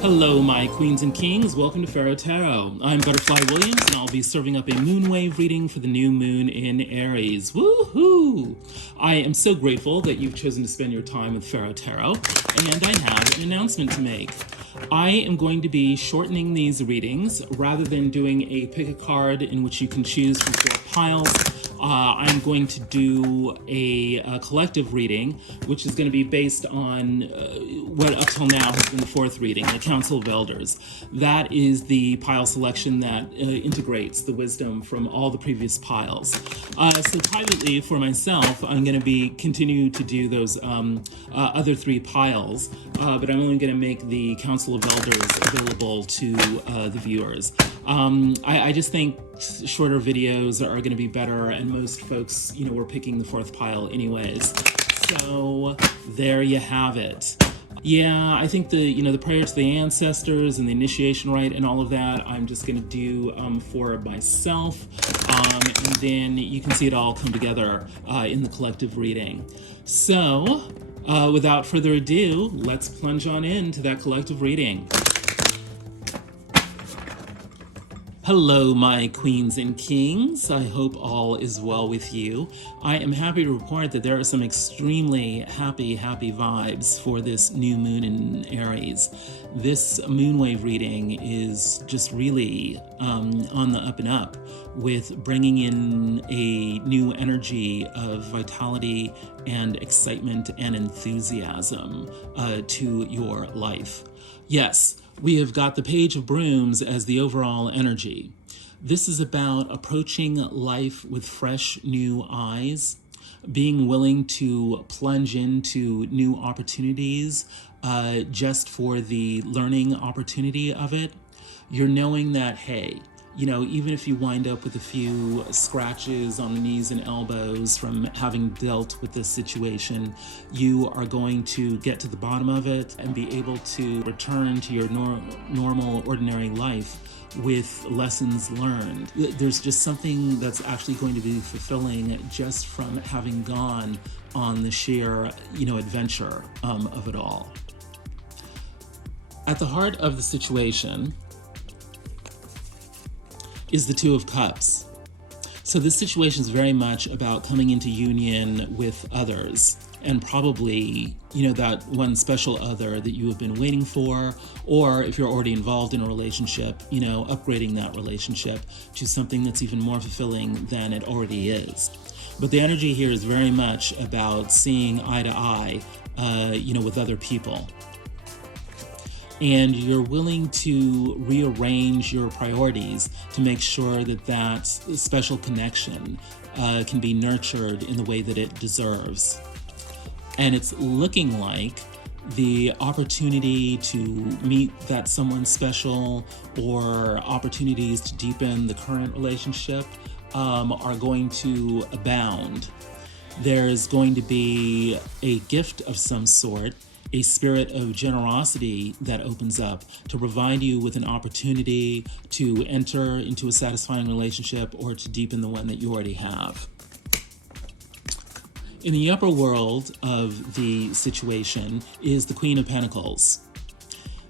Hello, my queens and kings. Welcome to Pharaoh Tarot. I'm Butterfly Williams, and I'll be serving up a moonwave reading for the new moon in Aries. Woohoo! I am so grateful that you've chosen to spend your time with Pharaoh Tarot, and I have an announcement to make. I am going to be shortening these readings rather than doing a pick a card in which you can choose from 4 piles. I'm going to do a collective reading, which is going to be based on what up till now has been the 4th reading, the Council of Elders. That is the pile selection that integrates the wisdom from all the previous piles. So privately for myself, I'm going to be continue to do those other 3 piles, but I'm only going to make the Council of Elders available to the viewers. I just think shorter videos are going to be better, and most folks, were picking the 4th pile anyways. So there you have it. Yeah, I think the prayer to the ancestors and the initiation rite and all of that, I'm just going to do for myself, and then you can see it all come together in the collective reading. So, without further ado, let's plunge on into that collective reading. Hello, my queens and kings. I hope all is well with you. I am happy to report that there are some extremely happy vibes for this new moon in Aries. This moonwave reading is just really on the up and up, with bringing in a new energy of vitality and excitement and enthusiasm to your life. Yes, we have got the Page of Brooms as the overall energy. This is about approaching life with fresh new eyes, being willing to plunge into new opportunities just for the learning opportunity of it. You're knowing that, hey, even if you wind up with a few scratches on the knees and elbows from having dealt with this situation, you are going to get to the bottom of it and be able to return to your normal, ordinary life with lessons learned. There's just something that's actually going to be fulfilling just from having gone on the sheer, adventure of it all. At the heart of the situation is the Two of Cups. So this situation is very much about coming into union with others, and probably, that one special other that you have been waiting for, or if you're already involved in a relationship, upgrading that relationship to something that's even more fulfilling than it already is. But the energy here is very much about seeing eye to eye, with other people. And you're willing to rearrange your priorities to make sure that special connection can be nurtured in the way that it deserves. And it's looking like the opportunity to meet that someone special, or opportunities to deepen the current relationship are going to abound. There's going to be a gift of some sort, a spirit of generosity that opens up to provide you with an opportunity to enter into a satisfying relationship or to deepen the one that you already have. In the upper world of the situation is the Queen of Pentacles.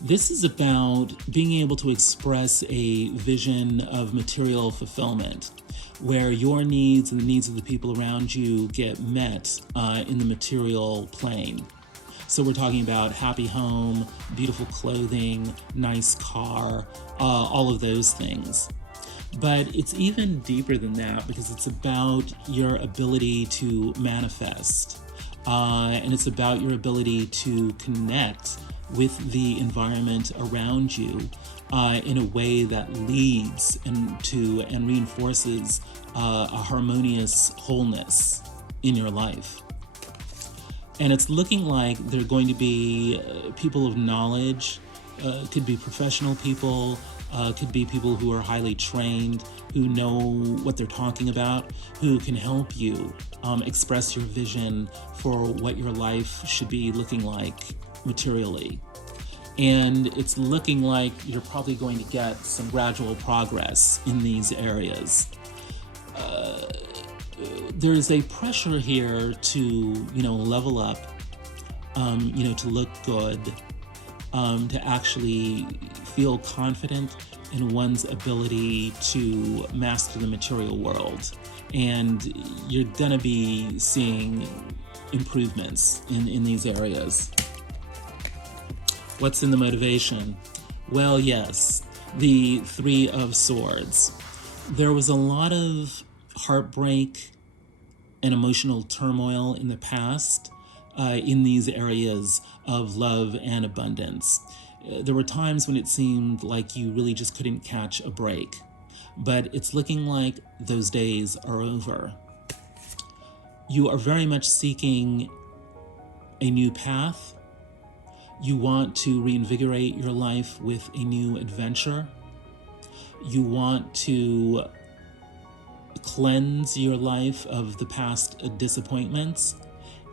This is about being able to express a vision of material fulfillment, where your needs and the needs of the people around you get met in the material plane. So we're talking about happy home, beautiful clothing, nice car, all of those things. But it's even deeper than that, because it's about your ability to manifest. And it's about your ability to connect with the environment around you in a way that leads and reinforces a harmonious wholeness in your life. And it's looking like there are going to be people of knowledge, could be professional people, could be people who are highly trained, who know what they're talking about, who can help you express your vision for what your life should be looking like materially. And it's looking like you're probably going to get some gradual progress in these areas. there's a pressure here to, level up, to look good, to actually feel confident in one's ability to master the material world. And you're gonna be seeing improvements in these areas. What's in the motivation? Well, yes, the Three of Swords. There was a lot of heartbreak and emotional turmoil in the past in these areas of love and abundance. There were times when it seemed like you really just couldn't catch a break, but it's looking like those days are over. You are very much seeking a new path. You want to reinvigorate your life with a new adventure. You want to cleanse your life of the past disappointments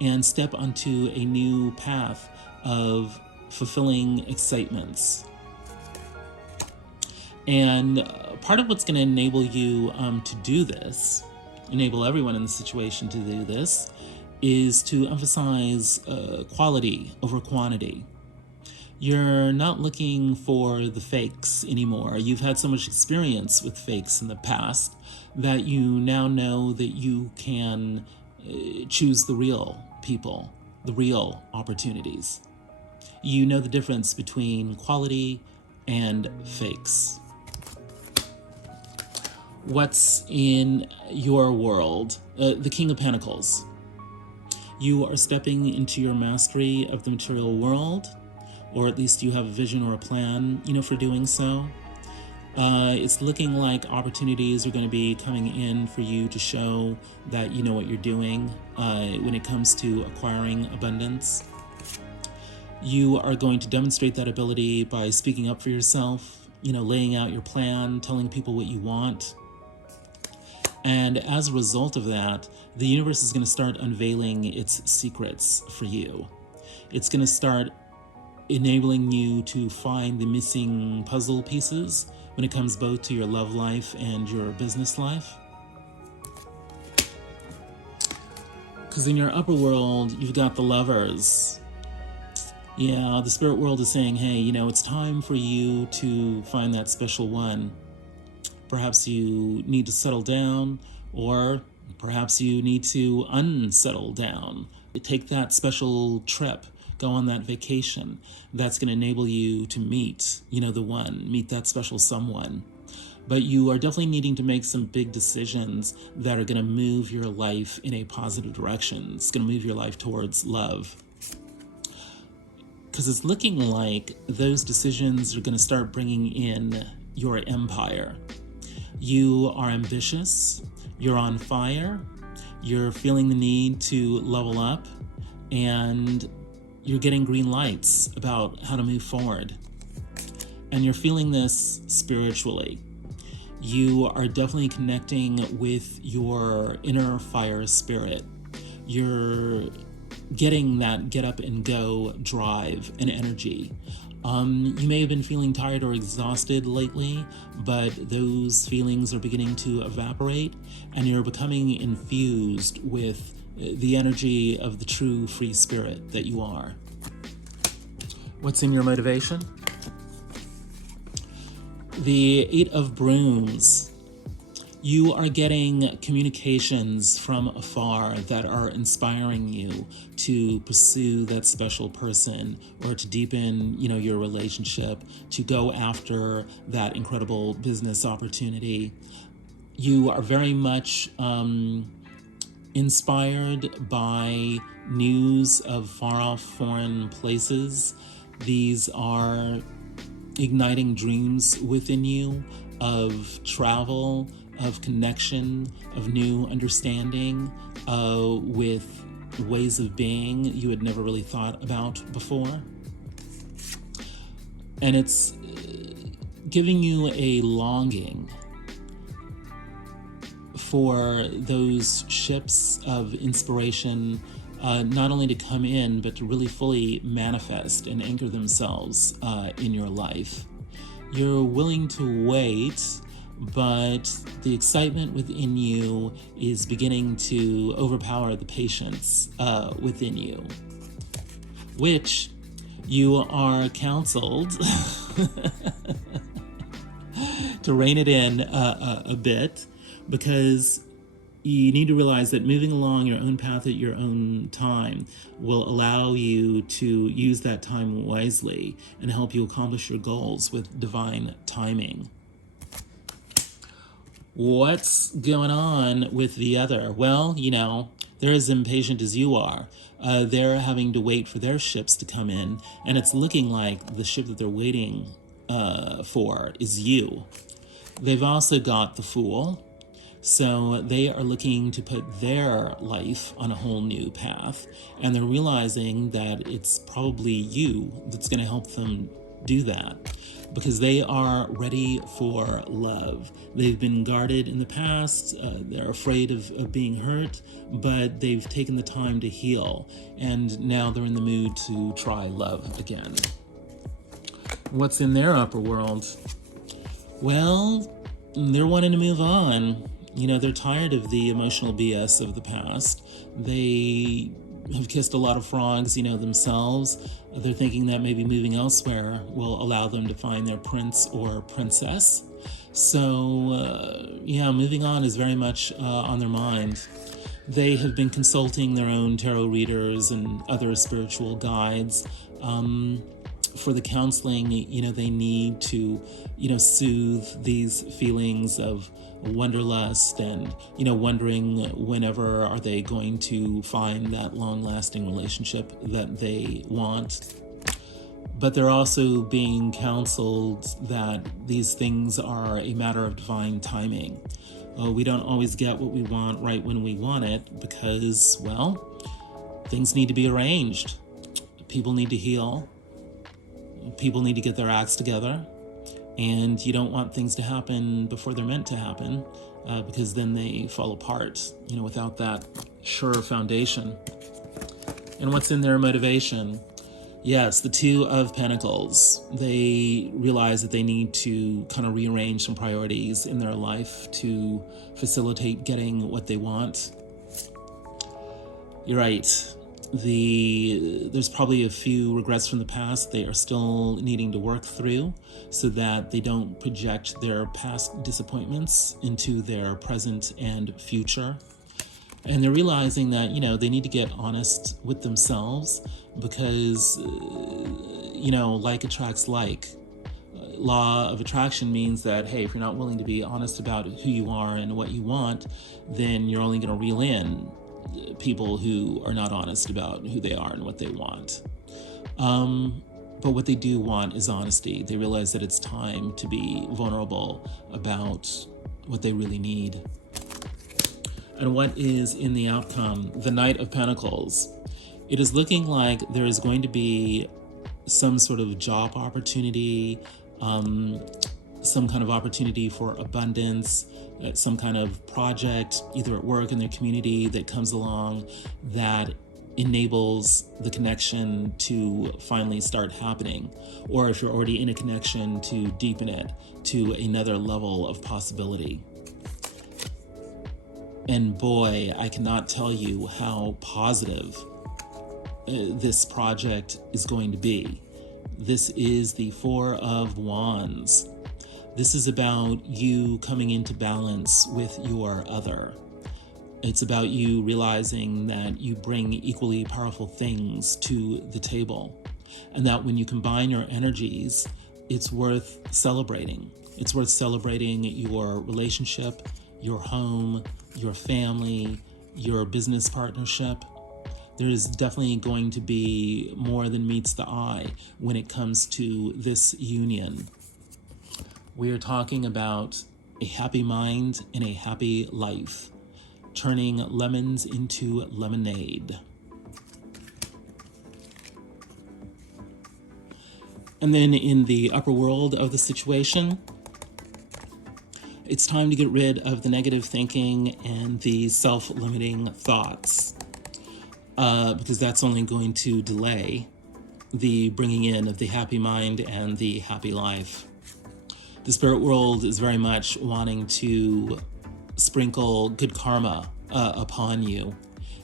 and step onto a new path of fulfilling excitements. And part of what's going to enable you to do this, enable everyone in the situation to do this, is to emphasize quality over quantity. You're not looking for the fakes anymore. You've had so much experience with fakes in the past that you now know that you can choose the real people, the real opportunities. You know the difference between quality and fakes. What's in your world? The King of Pentacles. You are stepping into your mastery of the material world, or at least you have a vision or a plan, for doing so. It's looking like opportunities are going to be coming in for you to show that you know what you're doing when it comes to acquiring abundance. You are going to demonstrate that ability by speaking up for yourself, laying out your plan, telling people what you want. And as a result of that, the universe is going to start unveiling its secrets for you. It's going to start enabling you to find the missing puzzle pieces when it comes both to your love life and your business life. Because in your upper world, you've got the Lovers. Yeah, the spirit world is saying, hey, it's time for you to find that special one. Perhaps you need to settle down, or perhaps you need to unsettle down. Take that special trip, go on that vacation. That's going to enable you to meet, the one, meet that special someone. But you are definitely needing to make some big decisions that are going to move your life in a positive direction. It's going to move your life towards love. Because it's looking like those decisions are going to start bringing in your empire. You are ambitious, you're on fire, you're feeling the need to level up, and you're getting green lights about how to move forward. And you're feeling this spiritually. You are definitely connecting with your inner fire spirit. You're getting that get up and go drive and energy. You may have been feeling tired or exhausted lately, but those feelings are beginning to evaporate, and you're becoming infused with the energy of the true free spirit that you are. What's in your motivation? The Eight of Brooms. You are getting communications from afar that are inspiring you to pursue that special person, or to deepen, your relationship, to go after that incredible business opportunity. You are very much inspired by news of far-off foreign places. These are igniting dreams within you of travel, of connection, of new understanding with ways of being you had never really thought about before. And it's giving you a longing for those ships of inspiration, not only to come in, but to really fully manifest and anchor themselves in your life. You're willing to wait but the excitement within you is beginning to overpower the patience within you, which you are counseled to rein it in a bit, because you need to realize that moving along your own path at your own time will allow you to use that time wisely and help you accomplish your goals with divine timing. What's going on with the other? Well, you know, they're as impatient as you are. They're having to wait for their ships to come in, and it's looking like the ship that they're waiting for is you. They've also got the Fool. So they are looking to put their life on a whole new path, and they're realizing that it's probably you that's going to help them do that, because they are ready for love. They've been guarded in the past, they're afraid of being hurt, but they've taken the time to heal, and now they're in the mood to try love again. What's in their upper world? Well, they're wanting to move on. You know, they're tired of the emotional BS of the past. They have kissed a lot of frogs, you know, themselves. They're thinking that maybe moving elsewhere will allow them to find their prince or princess. So, yeah, moving on is very much on their mind. They have been consulting their own tarot readers and other spiritual guides. For the counseling, you know, they need to, you know, soothe these feelings of wanderlust and, you know, wondering whenever are they going to find that long-lasting relationship that they want. But they're also being counseled that these things are a matter of divine timing. We don't always get what we want right when we want it because, well, things need to be arranged. People need to heal. People need to get their acts together, and you don't want things to happen before they're meant to happen, because then they fall apart, you know, without that sure foundation. And what's in their motivation? Yes, the Two of Pentacles. They realize that they need to kind of rearrange some priorities in their life to facilitate getting what they want. You're right. There's probably a few regrets from the past they are still needing to work through so that they don't project their past disappointments into their present and future. And they're realizing that, you know, they need to get honest with themselves because, you know, like attracts like. Law of attraction means that, hey, if you're not willing to be honest about who you are and what you want, then you're only going to reel in people who are not honest about who they are and what they want. But what they do want is honesty. They realize that it's time to be vulnerable about what they really need. And what is in the outcome? The Knight of Pentacles. It is looking like there is going to be some sort of job opportunity, some kind of opportunity for abundance, some kind of project, either at work in their community, that comes along that enables the connection to finally start happening. Or if you're already in a connection, to deepen it to another level of possibility. And boy, I cannot tell you how positive this project is going to be. This is the Four of Wands. This is about you coming into balance with your other. It's about you realizing that you bring equally powerful things to the table, and that when you combine your energies, it's worth celebrating. It's worth celebrating your relationship, your home, your family, your business partnership. There is definitely going to be more than meets the eye when it comes to this union. We are talking about a happy mind and a happy life, turning lemons into lemonade. And then in the upper world of the situation, it's time to get rid of the negative thinking and the self-limiting thoughts, because that's only going to delay the bringing in of the happy mind and the happy life. The spirit world is very much wanting to sprinkle good karma upon you.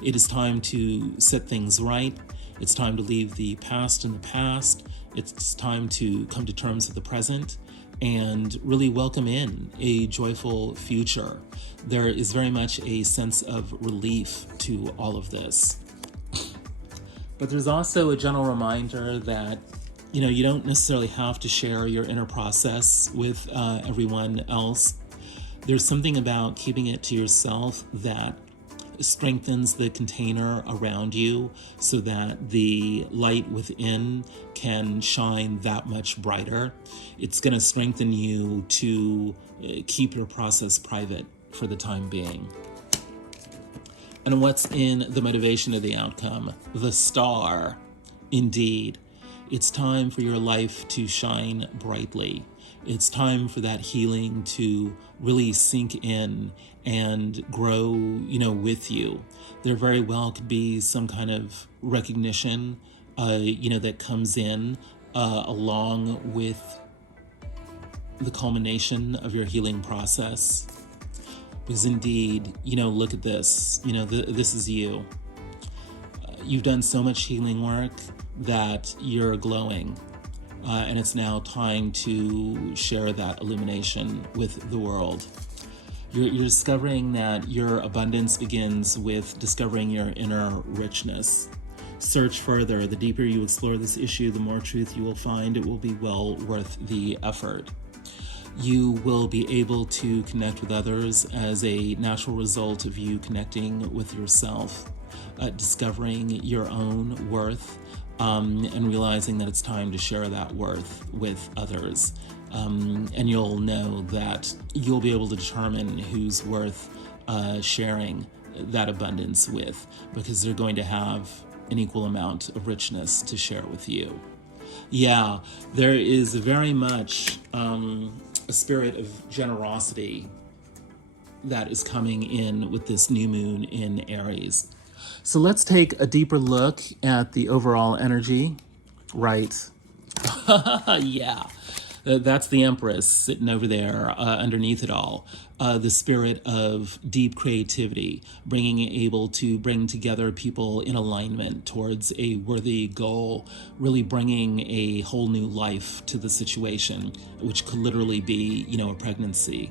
It is time to set things right. It's time to leave the past in the past. It's time to come to terms with the present and really welcome in a joyful future. There is very much a sense of relief to all of this. But there's also a general reminder that, you don't necessarily have to share your inner process with everyone else. There's something about keeping it to yourself that strengthens the container around you so that the light within can shine that much brighter. It's going to strengthen you to keep your process private for the time being. And what's in the motivation of the outcome? The star. Indeed, it's time for your life to shine brightly. It's time for that healing to really sink in and grow, with you. There very well could be some kind of recognition, that comes in along with the culmination of your healing process. Because indeed, look at this, this is you. You've done so much healing work that you're glowing. And it's now time to share that illumination with the world. You're discovering that your abundance begins with discovering your inner richness. Search further. The deeper you explore this issue, the more truth you will find. It will be well worth the effort. You will be able to connect with others as a natural result of you connecting with yourself, discovering your own worth, and realizing that it's time to share that worth with others. And you'll know that you'll be able to determine who's worth sharing that abundance with, because they're going to have an equal amount of richness to share with you. Yeah, there is very much a spirit of generosity that is coming in with this new moon in Aries. So let's take a deeper look at the overall energy. Right. Yeah. That's the Empress sitting over there underneath it all. The spirit of deep creativity, able to bring together people in alignment towards a worthy goal, really bringing a whole new life to the situation, which could literally be, a pregnancy.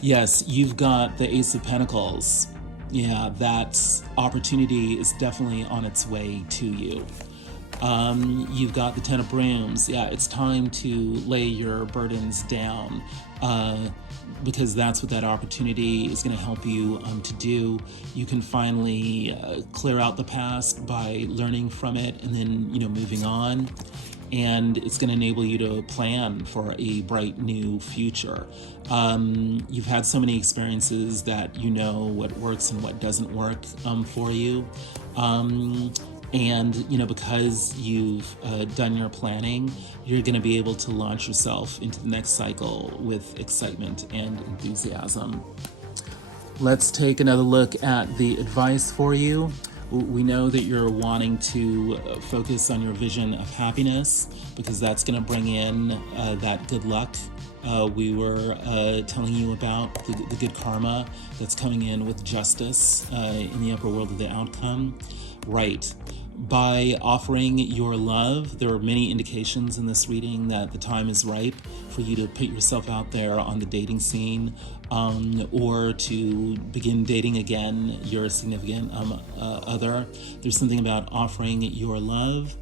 Yes, you've got the Ace of Pentacles. Yeah, that opportunity is definitely on its way to you. You've got the Ten of Brooms. Yeah, it's time to lay your burdens down because that's what that opportunity is going to help you to do. You can finally clear out the past by learning from it and then, moving on. And it's going to enable you to plan for a bright new future. You've had so many experiences that you know what works and what doesn't work for you. And, because you've done your planning, you're going to be able to launch yourself into the next cycle with excitement and enthusiasm. Let's take another look at the advice for you. We know that you're wanting to focus on your vision of happiness because that's going to bring in that good luck we were telling you about, the good karma that's coming in with justice in the upper world of the outcome. Right. By offering your love, there are many indications in this reading that the time is ripe for you to put yourself out there on the dating scene or to begin dating again your significant other. There's something about offering your love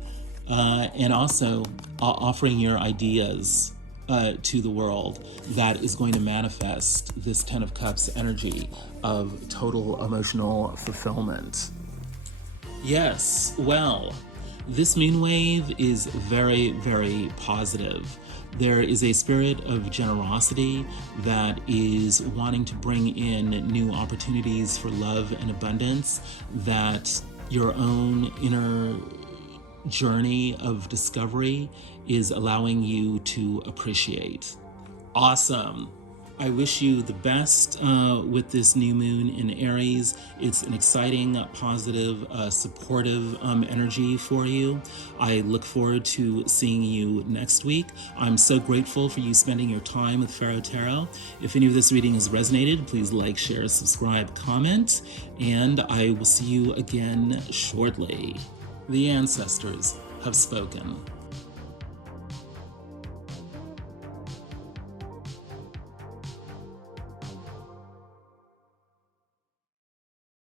and also offering your ideas to the world that is going to manifest this Ten of Cups energy of total emotional fulfillment. Yes, well, this moon wave is very, very positive. There is a spirit of generosity that is wanting to bring in new opportunities for love and abundance that your own inner journey of discovery is allowing you to appreciate. Awesome. I wish you the best with this new moon in Aries. It's an exciting, positive, supportive energy for you. I look forward to seeing you next week. I'm so grateful for you spending your time with Pharaoh Tarot. If any of this reading has resonated, please like, share, subscribe, comment, and I will see you again shortly. The ancestors have spoken.